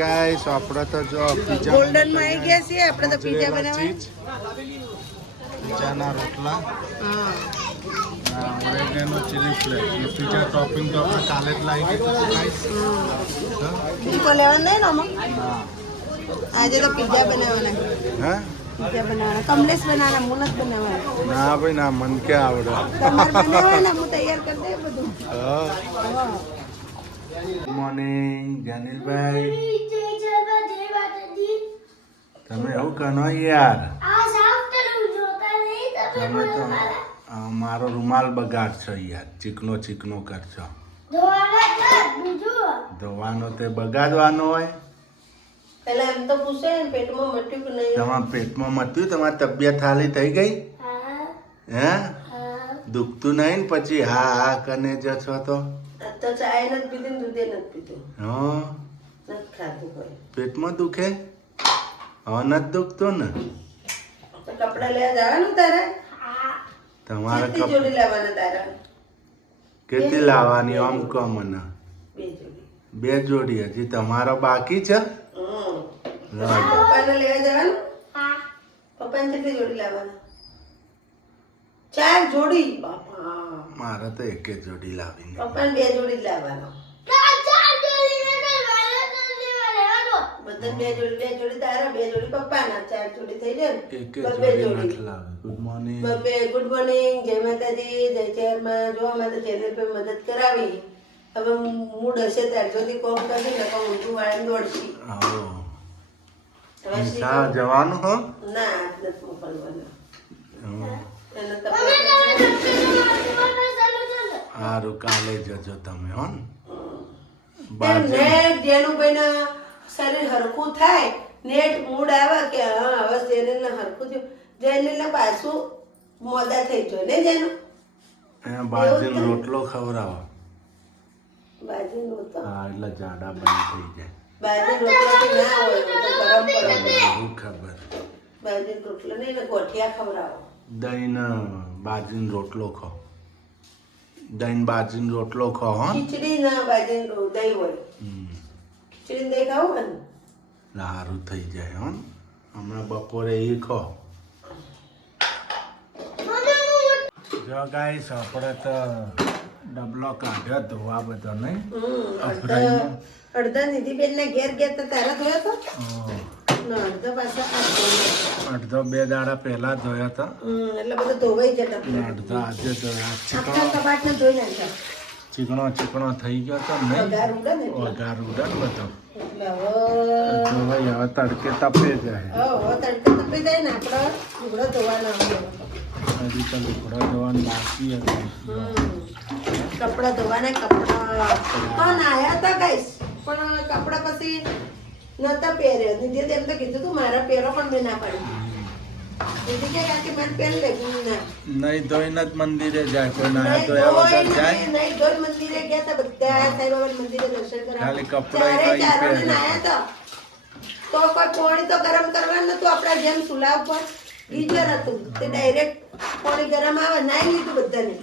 Guys આપણે તો જો પિઝા ગોલ્ડન માં આવી ગયા છીએ આપણે તો પિઝા બનાવવા પિઝાના રોટલા હા ઓરેગેનો ચીલી ફ્લેક્સ એ પિઝા ટોપિંગ તો આપણે કાલે જ લાવી દીધું ગાઈસ બીજું લેવાનું નહીં ને આમાં આજે તો પિઝા બનાવવાના હા પિઝા બનાવવાના કમલેશ બનાવવાના હું નથી બનાવવાના ના ભાઈ ના મન કે આવડે તમારે બનાવવાના હું તૈયાર કરી દે બધું હા ગુડ મોર્નિંગ જનીલભાઈ તમે એવું કનો યાર તમે તો મારો રૂમાલ બગાડ છો યાર ચીકનો ચીકનો કરશો ધોવાનો તે બગાડવાનો હોય પેલા એમ તો પૂછે ને પેટમાં મટ્યું કે નહીં તમારા પેટમાં મટ્યું તમારી તબિયત હાલી થઈ ગઈ હે દુખતું નહીં ને પછી હા હા કને જશો તો ચાય નથી પીધી ને દૂધે નથી પીધું હા નથી ખાધું કોઈ પેટમાં દુખે હવે નથી દુખતું ને તો કપડા લેવા જવાનું તારે તમારે કેટલી જોડી લાવવાના તારા કેટલી લાવવાની આમ કહો મને બે જોડી 2 જોડી હજી તમારો બાકી છે પપ્પાને લેવા જવાનું પપ્પાને કેટલી જોડી લાવવાના 4 જોડી બાપા મારે તો 1 જોડી લાવીને પપ્પાને 2 જોડી જ લાવવાનો બધા 2 જોડી તારા 2 જોડી પપ્પાના 4 જોડી થઈ જાય ને 1 જોડી નથી લાવી ગુડ મોર્નિંગ ગુડ મોર્નિંગ જય માતાજી જય ચેરમાં જો અમે તો ચેનલ પર મદદ કરાવી હવે મૂડ હશે ત્યાર સુધી કોમ કરી ને કોમ ઊંધું વાળીને દોડશી આવો જવાનું હો ના આજ નથી મોકલવાના એને તો સારું કાલે જજો તમે હો ને નેટ જેનું ભાઈને શરીર હરખું થાય નેટ મૂડ આવે કે હા હવે જેને હરખું થયું જેને પાછું મોડા થઈ જાય ને જેનું બાજરીનો રોટલો ખવડાવો બાજરીનો તો હા એટલે જાડા બંધ થઈ જાય બાજરી રોટલો ના હોય તો ગરમ પડે શું ખબર બાજરી રોટલો નહીં ને ગોઠિયા ખવડાવો દહીં બાજરીનો રોટલો ખો દહીં બાજરીનો રોટલો ખો હો ખીચડી ના બાજરી દહીં હોય ખીચડી દહીં ખાવું ને સારું થઈ જાય હો હમણાં બપોરે એ ખો જો ગાઈસ આપણે તો ડબલો કાઢ્યો ધોવા બધો નહીં અડધા નિધિબેન ના ઘેર ગયા તો તારા ધોયો તો અડધા પાછા અડધો 2 દાડા પહેલા ધોયો હતો એટલે બધું ધોવાઈ જાય ડબલા અડધો આજે ધોયા આખા કબાટ ને ધોઈ નાખ્યા ચીકણો ચીકણો થઈ ગયો તો નહીં વઘાર ઉડે ને વઘાર ઉડે ને બધો એટલે હવે ધોવાઈ હવે તડકે તપે જાય હવે તડકે તપી જાય ને આપણે લુગડો ધોવાના હજી તો લુગડો ધોવાનું બાકી હતું કપડા ધોવાના કપડા હા નાયા હતા ગાઈસ પણ કપડા પછી નતા પહેર્યા નિધિએ તેમ તો કીધું તું મારા પહેરો પણ મેં ના પાડી નિધિ કે કાકી મને પહેર લે ના નહીં ધોઈને જ મંદિરે જાય કોઈ નાયા ધોયા વગર જાય નહીં ધોઈ મંદિરે ગયા હતા બધા સાંઈબાબા મંદિરે દર્શન કરવા ખાલી કપડા નાયા હતા તો કોઈ પાણી તો ગરમ કરવાનું નતું આપણા જેમ ચૂલા ઉપર ગીઝર હતું તે ડાયરેક્ટ પાણી ગરમ આવે નાઈ લીધું બધાને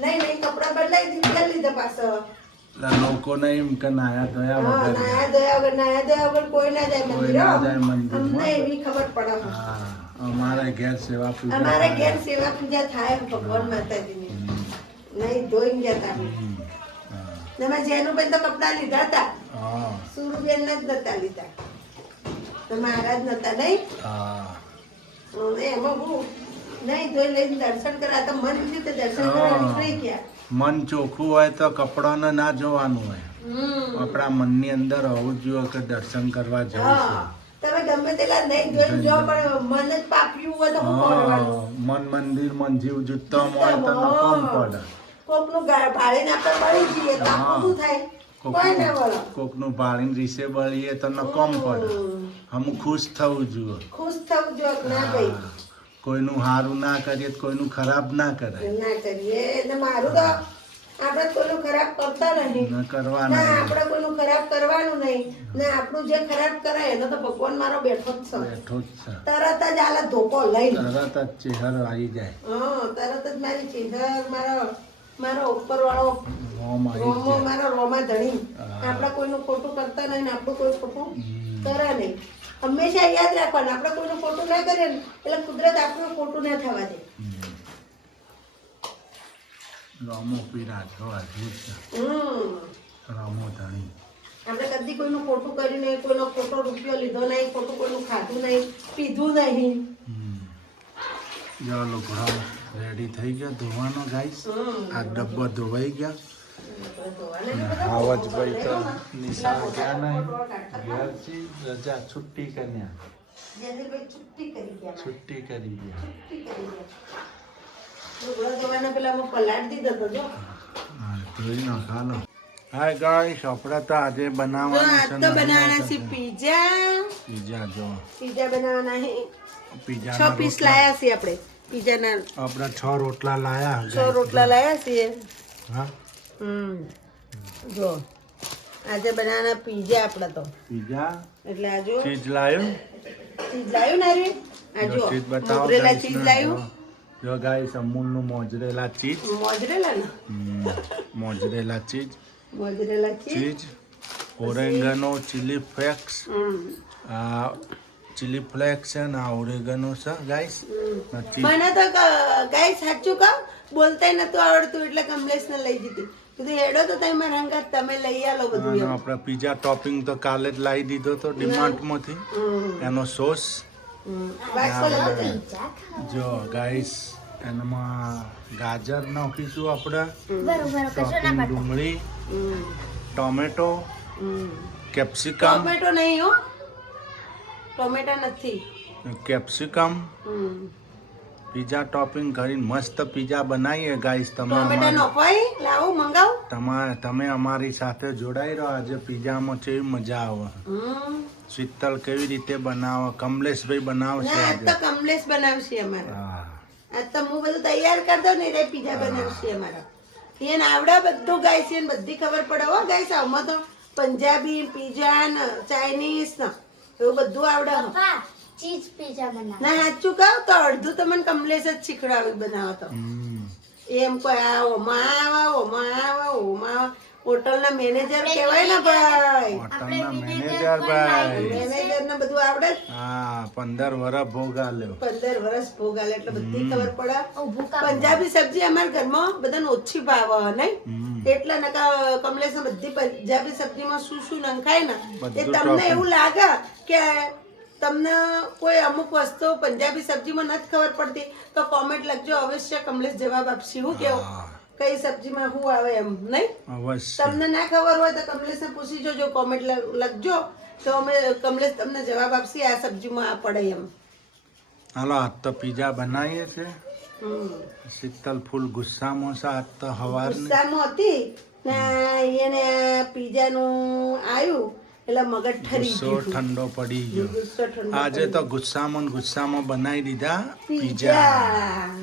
નહીં કપડા બદલાઈ દીધા લીધા પાછો લોકો ને એમ કે નાયા ધોયા વગર નાયા ધોયા વગર કોઈ ના જાય મંદિર મંદિર અમને એવી ખબર પડે અમારા ઘેર સેવા પૂજા અમારા ઘેર સેવા પૂજા થાય ભગવાન માતાજીની નહીં ધોઈને ગયા હતા તમે જેનુબેન તો કપડા લીધા હતા સુરુબેન જ નતા લીધા મારા જ નતા નહીં એમાં હું નહીં ધોઈ લઈને દર્શન કર્યા તો મન રીતે દર્શન કરવા નીકળી ગયા મન ચોખ્ખું હોય તો કપડાને ના જોવાનું હોય આપણા મનની અંદર હોવું જોઈએ કે દર્શન કરવા જવું છે તમે ગમે તેલા નહીં જોઈને જો પણ મન જ પાપ્યું હોય તો શું કરવાનું મન મંદિર મન જીવ જુત્તો હોય તો નકોમ પડે કોકનું ભાળીને આપણે બળી જઈએ તો શું થાય કોઈ ના બોલો કોકનું ભાળીને રીસે બળીએ તો નકોમ પડે હમ ખુશ થવું જોઈએ ખુશ થવું જોઈએ ના ભાઈ કોઈનું સારું ના કરીએ કોઈનું ખરાબ ના કરાય ના કરીએ ને મારું તો આપણે કોઈનું ખરાબ કરતા નહીં ના કરવાનું ના આપણે કોઈનું ખરાબ કરવાનું નહીં ને આપણું જે ખરાબ કરાય એનો તો ભગવાન મારો બેઠો જ છે તરત જ આલા ધોકો લઈ તરત જ ચહેરો આવી જાય તરત જ મારી ચહેર મારો મારો ઉપરવાળો રોમ આવી રોમો જાય. મારો રોમા ધણી. હા. આપણે કોઈનું ખોટું કરતા નહીં ને આપણું કોઈ ખોટું કરે નહીં. હંમેશા યાદ રાખવાનું, આપણે કોઈનું ખોટું ના કરીએ ને એટલે કુદરત આપણું ખોટું ના થવા દે. રોમો પીરા છો આજુ છે. રોમો ધણી. આપણે કદી કોઈનું ખોટું કર્યું નહીં, કોઈનો ખોટો રૂપિયો લીધો નહીં, ખોટું કોઈનું ખાધું નહીં, પીધું નહીં. જો લુગડા રેડી થઈ ગયા ધોવાનો ગાઈસ. આ ડબ્બો ધોવાઈ ગયા. આવજભાઈ તો નિશાળ ગયા નહીં. ઘેરથી રજા છુટ્ટી કર્યા. જયદીપભાઈ છુટ્ટી કરી ગયા. છુટ્ટી કરી ગયા. છુટ્ટી કરી ગયા. લુગડા ધોવાના પેલા મેં પલાળી દીધો તો જો. હા, ધોઈ નાખ હાલો. હાય ગાઈસ, આપણે તો આજે જો બનાવવાનું આજ તો બનાવવાના છે પીઝા. પીઝા. જો પીઝા બનાવવાના છે. પીઝા 6 પીસ લાયા છીએ આપણે પીઝાના. આપણે 6 રોટલા લાયા. 6 રોટલા લાયા છીએ. હા, જો આજે બનાવવાના પીઝા આપણા તો. પીઝા. એટલે આ જો ચીઝ લાયો. ચીઝ લાવ્યું ને રે. આ જો ચીઝ બતાવો મોગરેલા guys ચીઝ ને. લાવ્યું. જો ગાઈસ, અમૂલનું મોજરેલા ચીઝ. મોજરેલા ને mozzarella cheese. Mozzarella cheese. Cheese, oregano, chilli flakes. આ ચીલી ફ્લેક્સ છે ને આ ઓરેગનો છે ગાઈસ. નથી મને તો ગાય સાચું કહું બોલતાય નતું આવડતું એટલે કમલેશને લઈ દીધી. કીધું હેડો તો તમે મારા હંગાત તમે લઈ આલો બધું અને એમ. આપણે પીઝા ટોપિંગ તો કાલે જ લાવી દીધો તો ડિમાન્ડમાંથી. એનો સોસ. વાંચો લે બધા. જો ગાઈસ, એનામાં ગાજર નાખીશું આપણે, ટોપિંગ ડુંગળી, ટોમેટો, કેપ્સિકમ. ટોમેટો નહીં હો, ટોમેટા નથી. કેપ્સિકમ પીઝા ટોપિંગ કરીને મસ્ત પીઝા બનાવીએ ગાઈસ. ટોમેટા નોપાઈ લાવો મંગાવો. તમે અમારી સાથે જોડાઈ રહો. આજે પીઝામાં કેવી મજા આવે. શીતલ કેવી રીતે બનાવે, કમલેશભાઈ બનાવશે ના આજ આજે. તો કમલેશ બનાવશે અમારા. હા, આજ તો હું બધું તૈયાર કરી દઉં ને એટલે પીઝા બનાવશે અમારા. એને આવડે બધું ગાઈસ, એને બધી ખબર પડે હો ગાઈસ. આમાં તો પંજાબી પીઝા ને ચાઇનીઝ ને એવું બધું આવડે હો. ચીઝ પિઝા બનાવ. ના સાચું કહું તો અડધું તો મને કમલેશ જ શીખડાવ્યું બનાવો તો. એમ કોઈ આ ઓમાં આવા ઓમાં આવા ઓમાં આવા. હોટલના મેનેજર કહેવાય ને ભાઈ. હોટલના મેનેજર ભાઈ. મેનેજર ને બધું આવડે જ. હા, 15 વર્ષ ભોગ આલ્યો. 15 વર્ષ ભોગ આલે એટલે બધી ખબર પડે. ઊભું કામ. પંજાબી સબ્જી અમારા ઘરમાં બધાને ઓછી ભાવે નહીં એટલે નકા કમલેશ બધી પંજાબી સબ્જીમાં શું શું નંખાય ને એ બધું તમને topping. એવું લાગે કે તમને કોઈ અમુક વસ્તુ પંજાબી સબ્જીમાં નથી ખબર પડતી તો કોમેન્ટ લખજો, અવશ્ય કમલેશ જવાબ આપશે. હું કેવું કઈ સબ્જીમાં શું આવે એમ નહીં. અવશ્ય. તમને ના ખબર હોય તો કમલેશને પૂછી જોજો, કોમેન્ટ લખજો તો અમે કમલેશ તમને જવાબ આપશે આ સબ્જીમાં આ પડે એમ. હાલો, આજ તો પીઝા બનાવીએ છે. શીતલ ફૂલ ગુસ્સામાં છે આજ તો હવારની. ગુસ્સામાં હતી ને એને પીઝાનું આવ્યું એટલે મગજ ઠરી ગુસ્સો ગયું. ઠંડો પડી ગયો. ગુસ્સો ઠંડો આજે તો ગુસ્સામાં ને ગુસ્સામાં બનાવી દીધા પીઝા.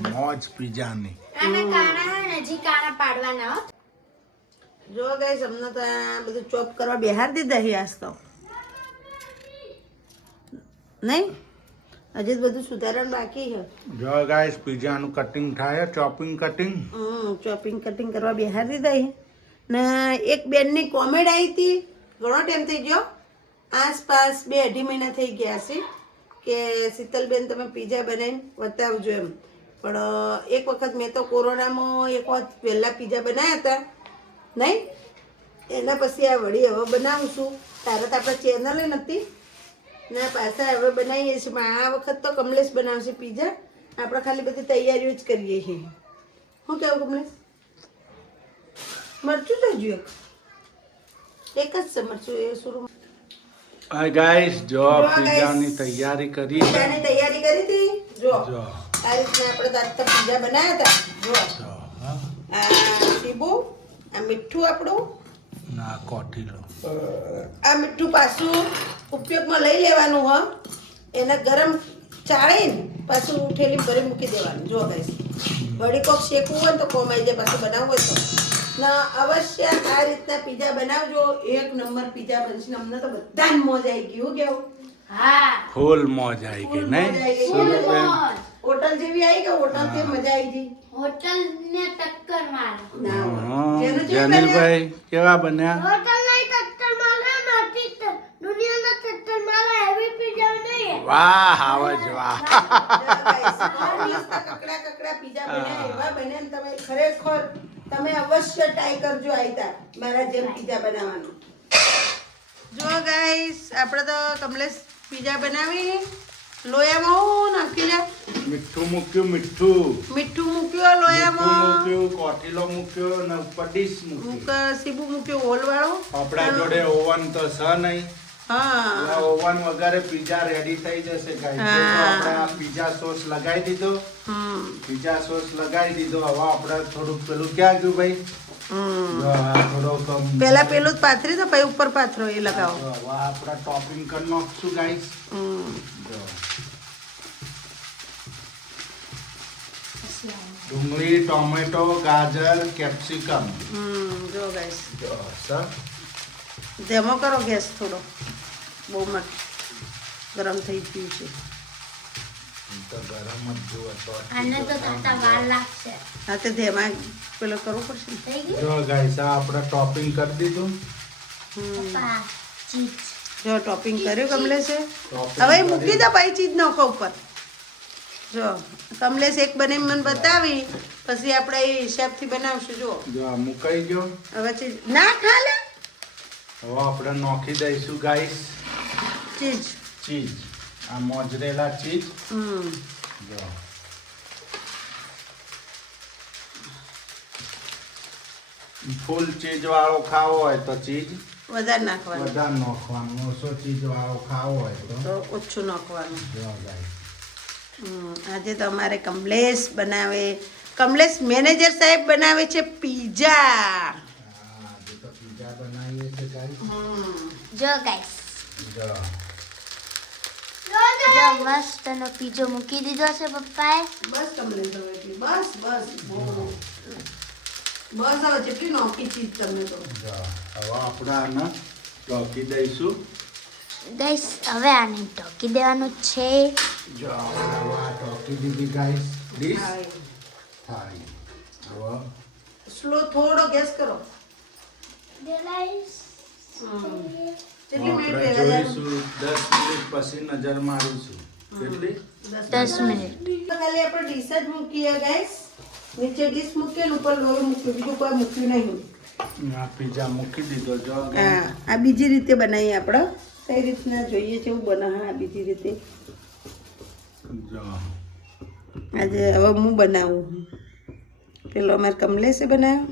પીઝા. મોજ પીઝાની. આના કાણા હે ને હજી કાણા પાડવાના હો. જો ગાઈસ અમને તો આ બધું ચોપ કરવા બેહાર દીધા છે આજ તો નહીં, હજી બધું સુધારણ બાકી છે. જો ગાઈસ, પીઝાનું કટિંગ થાય, ચોપિંગ કટિંગ. ચોપિંગ કટિંગ કરવા બેહાર દીધા છે ને એક બેનની કોમેન્ટ આવી હતી. ઘણો ટાઈમ થઈ ગયો, આસપાસ 2-2.5 મહિના થઈ ગયા છે કે શીતલબેન તમે પીઝા બનાવીને બતાવજો એમ. પણ એક વખત મેં તો કોરોનામાં એક વખત પહેલાં પીઝા બનાવ્યા હતા નહીં, એના પછી આ વળી હવે બનાવું છું. તારે તો આપણે ચેનલ નથી ના પાછા હવે બનાવીએ છીએ પણ આ વખત તો કમલેશ બનાવશે પીઝા. આપણે ખાલી બધી તૈયારીઓ જ કરીએ છીએ. શું કહેવું કમલેશ? મરચું તો જોઈએ એક જ છે મરચું એ શરૂ. હાય ગાઈસ, જો guys. પીઝાની તૈયારી કરી છે. પીઝાની તૈયારી કરી હતી. જો જો આ રીતના આપણે તો આજ તો પીઝા બનાવ્યા હતા. જો જો, હા. આ સીબુ, આ મીઠું આપણું, ના કોઠીલો. આ મીઠું પાછું ઉપયોગમાં લઈ લેવાનું હ. એને ગરમ ચાળીને પાછું ઉઠેલી ભરી મૂકી દેવાનું. જો ગાઈસ વળી કોક શેકવું હોય ને તો કોમાઈ જાય, પાછું બનાવવું હોય તો ના અવશ્ય આ રીતના પીઝા બનાવજો. એક નંબર પીઝા બનશે. અમને તો બધાને મોજ આવી ગયું. કેવું હા ફૂલ મોજ આવી ગઈ ફૂલ નહીં? મોજ આવી ગઈ. સુરતબેન હોટલ જેવી આવી કે હોટલ થી મજા આવી ગઈ હોટલ ને ટક્કર મારો. ના હા, જેનું જેવું જેનિલભાઈ કેવા બન્યા? હોટલ નહીં ટક્કર મારો નથી દુનિયાના ટક્કર મારો એવી પીઝા નહીં. વાહ આવાજ વાહ. કકડા કકડા પીઝા બન્યા એવા બન્યા ને તમે ખરેખર તમે અવશ્ય ટ્રાય કરજો આઈતા મારા જેમ પીઝા બનાવવાનું. જો ગાઈસ આપણે તો કમલેશ પીઝા બનાવી લોયામાં હું નાખી લે મીઠું મૂક્યું, મીઠું મીઠું મૂક્યું લોયામાં મૂક્યું, કોઠીલો મૂક્યો ને ઉપર ડીશ મૂકી. સીબુ મૂક્યું હોલ વાળો આપણા જોડે ઓવન તો છે નહીં. હા ઓવન વગર પીઝા રેડી થઈ જશે ગાઈસ. આપણે આ પીઝા સોસ લગાવી દીધો. પીઝા સોસ લગાવી દીધો. હવે આપણે થોડુંક પેલું ક્યાં ગયું ભાઈ? થોડોક પેલા પેલું જ પાથરી તો પછી ઉપર પાથરો એ લગાવો. હવે આપણે ટોપિંગ કરી નાખશું ગાઈસ. ડુંગળી, ટોમેટો, ગાજર, કેપ્સિકમ. જો ગાઈસ જો સર ધીમો કરો ગેસ થોડો બહુ મત ગરમ થઈ ગયું છે. તો ગરમ જ જુઓ તો. આને તો થતા વાર લાગશે. હા તે ધીમા પેલો કરવું પડશે ને. થઈ ગયું? જો ગાઈસ આ આપણે ટોપિંગ કરી દીધું. પપ્પા, ચીઝ. જો ટોપિંગ કર્યું કમલેશે. Topping હવે કરી. મૂકી દો પછી ચીજ નાખો ઉપર. જો કમલેશ એક બને મને બતાવી પછી આપણે એ હિસાબથી બનાવશું. જો જો આ મુકાઈ ગયો. હવે ચીજ ના ખાલે હવે આપણે નાખી દઈશું ગાઈસ ચીજ. ચીઝ. આ મોજરેલા ચીઝ. જો ફૂલ ચીઝ વાળો ખાવો હોય તો ચીઝ વધારે નાખવાનું વધારે નાખવાનું. ઓછો ચીઝ વાળો ખાવો હોય તો તો ઓછું નાખવાનું. જો ગાઈસ આજે તો અમારે કમલેશ બનાવે કમલેશ મેનેજર સાહેબ બનાવે છે પીઝા. આજે તો પીઝા બનાવીએ છે ગાઈસ. જો ગાઈસ. જો જો મસ્ત નો પીઝો મૂકી દીધો છે પપ્પાએ. બસ કમલેશ હવે એટલી બસ બસ બહુ. બસ હવે જેટલી નોખી ચીજ તમને તો જો હવે આપણે આને ઢોકી દઈશું. ગાઈસ હવે આને ઢોકી દેવાનું છે. જો આપણે આ ઢોકી દીધી ગાઈસ ડીશ થાળી. હવે સ્લો થોડો ગેસ કરો. ગાઈસ કેટલી મિનિટ આપણે પહેલા જોઈશું 10 મિનિટ પછી નજર મારીશું. કેટલી? 10 મિનિટ. ખાલી આપણે ડીશ જ મૂકીએ ગાઈસ. નીચે ડીશ મૂકીએ ને ઉપર લોહી મૂક્યું બીજું કોઈ મૂક્યું નહીં. આ પીઝા મૂકી દીધો. જો હા આ બીજી રીતે બનાવીએ આપણે કઈ રીતના જોઈએ છે એવું બનાવે આ બીજી રીતે. જો આજે હવે હું બનાવું. પેલો અમારે કમલેશે બનાવ્યો.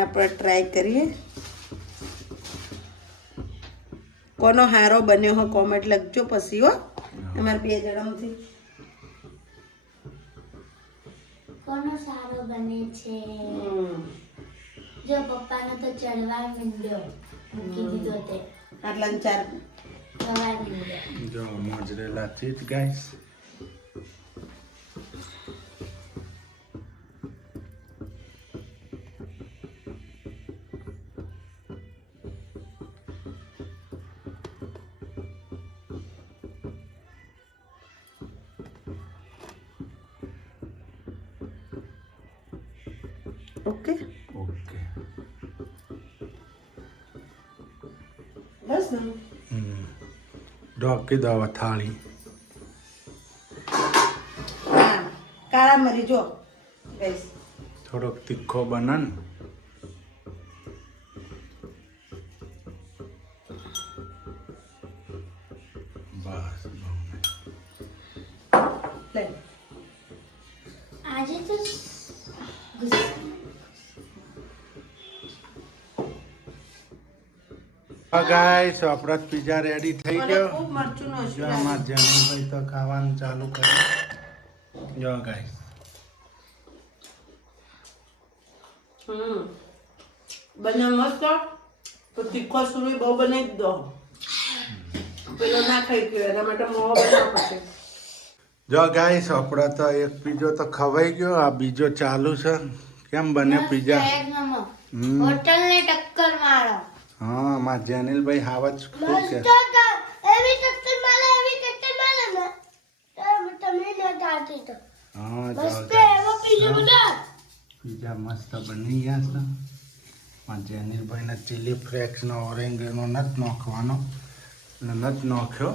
આપણે ટ્રાય કરીએ કોનો હારો બન્યો હો કોમેન્ટ લખજો પછી હો અમારે બે જણામાંથી. કોનો સારો બને છે? જો પપ્પાનો તો ચડવા માંડ્યો. મૂકી દીધો તે આટલા ને ચાર ચડવા માંડ્યો. જો મોજરેલા ચીઝ ગાઈસ. ઓકે ઓકે બસ ને ઢોકી દો હવે થાળી. હા કાળા મરી જો ગાઈસ. થોડોક તીખો બને ને. બસ લે આજે તો ગાઈસ આપણા પીઝા રેડી થઈ મને ગયો. ખૂબ મરચું નો જો આમાં જેનિલભાઈ તો ખાવાનું ચાલુ કર્યું. જો ગાઈસ બને મસ્ત તો તીખો સુરી બહુ બનાવી દો. પેલો ના ખાઈ ગયો એના માટે મોં બનાવવો પડશે. જો ગાઈસ આપણે તો એક પીઝો તો ખવાઈ ગયો. આ બીજો ચાલુ છે. કેમ બને પીઝા? હોટલ ને ટક્કર મારો. હા માં જેનિલભાઈ હાવજ ખૂબ કે એવી ટક્કર મારે ને તમે ન ખાતી તો હા મસ્ત ચાલ એવો પીઝા બના પીઝા મસ્ત બની ગયા છે પણ જેનીલભાઈને ચીલી ફ્લેક્સનો ઓરેન્જનો નથી નાખવાનો અને નથી નાખ્યો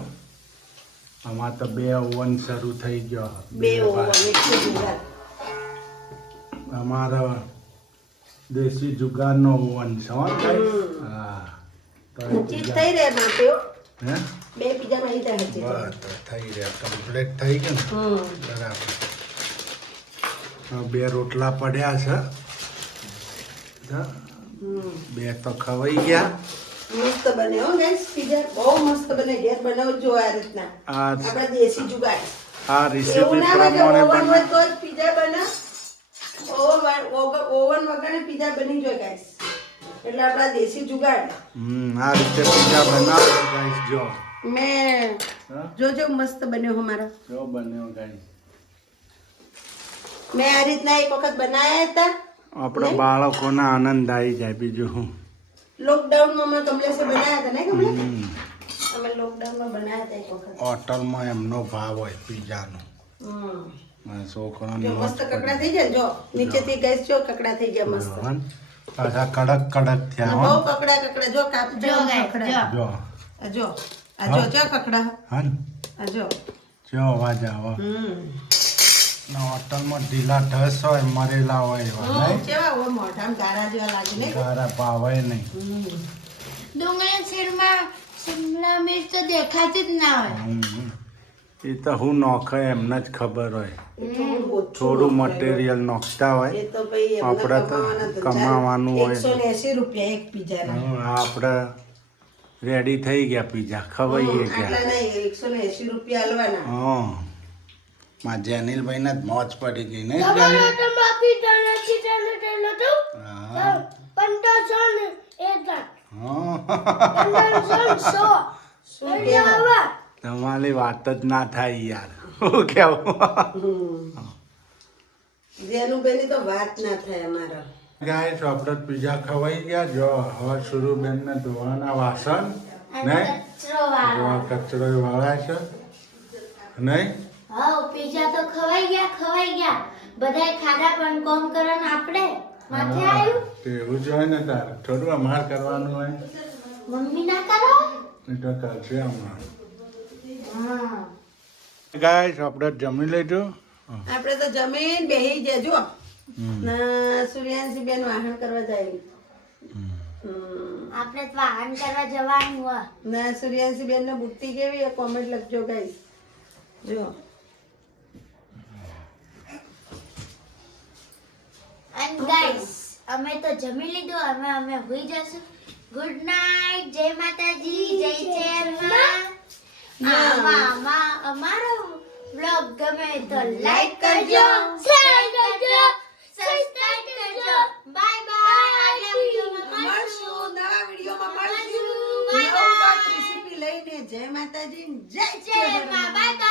આમાં તો 2 ઓવન શરૂ થઈ ગયો બે ઓવન એટલે જુગાર. અમારા દેશી જુગારનો ઓવન છે હો guys? હા તો એ ચીજ pizza- થઈ રહ્યા માપ્યો હે 2 પિઝામાં ઈ થાય છે. બસ તો થઈ રહ્યા કમ્પ્લીટ થઈ ગયું ને બરાબર હવે 2 રોટલા પડ્યા છે જો, 2 તો ખવાઈ ગયા મસ્ત બને હો ગાઈસ પિઝા બહુ મસ્ત બને. ઘેર બનાવજો આ રીતના આ આપણા દેશી જુગાડ. આ એવું રેસીપી ના હોય કે પ્રમાણે ઓવન હોય બને તો જ પિઝા બને. ઓવન વગર પિઝા બની જાય ગાઈસ. એટલે આપણા દેશી જુગાડ. આ રીતે પીઝા બનાવો ગાઈસ જો મેં હા? જોજો મસ્ત બન્યો અમારો. જો બન્યો ગાઈસ મેં આ રીતના એક વખત બનાયા હતા આપણા બાળકોના આનંદ આવી જાય બીજું હું લોકડાઉનમાં મેં કમલેશે બનાયા હતા ને કમલે અમે લોકડાઉનમાં બનાયા હતા એક વખત. હોટલમાં એમનો ભાવ હોય પીઝાનો મારા છોકરાને જો મસ્ત કકડા થઈ જાય ને જો નીચેથી ગેસ જો કકડા થઈ ગયા મસ્ત. પાછા કડક કડક થયા બહુ હો કકડા જો કાપજો કકડા જો આ જો આ જો જો કકડા હા ને? આ જો જો અવાજ આવે હોટલમાં ઢીલા ઢસ હોય મરેલા હોય એવા નહીં કેવા હોય મોઢામાં ગારા જેવા લાગે ને. ગારા ભાવે નહીં ડુંગળી શેરમાં શિમલા મિર્ચ તો દેખાતી જ ના હોય એ તો હું નોખે એમને જ ખબર હોય થોડું ઓછું થોડું મટીરિયલ નોખતા હોય એ તો ભાઈ એમને આપણે તો કમાવાનું હોય. 180 રૂપિયા એક પિઝાના. આપણે રેડી થઈ ગયા પીઝા ખવાઈએ ગયા આટલા નહીં 180 રૂપિયા આલવાના. હા માં જેનિલભાઈને જ મોજ પડી ગઈ નહીં તમારો જેનિલ? તો માફી તને ટેલો તો હા 1500 ને એક હા 1500 શું કહેવાય? તમારી વાત જ ના થાય યાર હું કેવું જેનુબેનની તો વાત ના થાય અમારા. ગાઈસ આપણે પીઝા ખવાઈ ગયા જો હવે સુરુબેનને ધોવાના વાસણ નહીં જો કચરો વાળા છે નહીં હા પીઝા તો ખવાઈ ગયા બધાય ખાધા પણ કોમ કરવાનું આપણે માથે આવ્યું એવું જ હોય ને તારે થોડું અમાર કરવાનું હોય મમ્મી ના કરો એ તો કરશે હમણાં હા ગાઈસ આપણે જમી લેજો આપણે તો જમીન બેહી જજો ના સૂર્યાંશી બેન વાહન કરવા જાય. આપણે તો વાહન કરવા જવાનું હોય ના સૂર્યાંશી બેન ને બુટ્ટી કેવી કોમેન્ટ લખજો ગાઈસ. જો એન્ડ ગાઈસ અમે તો જમી લીધું અમે હોઈ જશું ગુડ નાઈટ જય માતાજી જય ચેરમાં અમારો બ્લોગ ગમે તો લાઈક કરજો શેર કરજો સબસ્ક્રાઇબ કરજો બાય બાય આગલા વિડિયોમાં મળશું નવા વિડીયોમાં મળશું. બાય નવું બાય રેસીપી લઈને જય માતાજી જય જય માં બાય બાય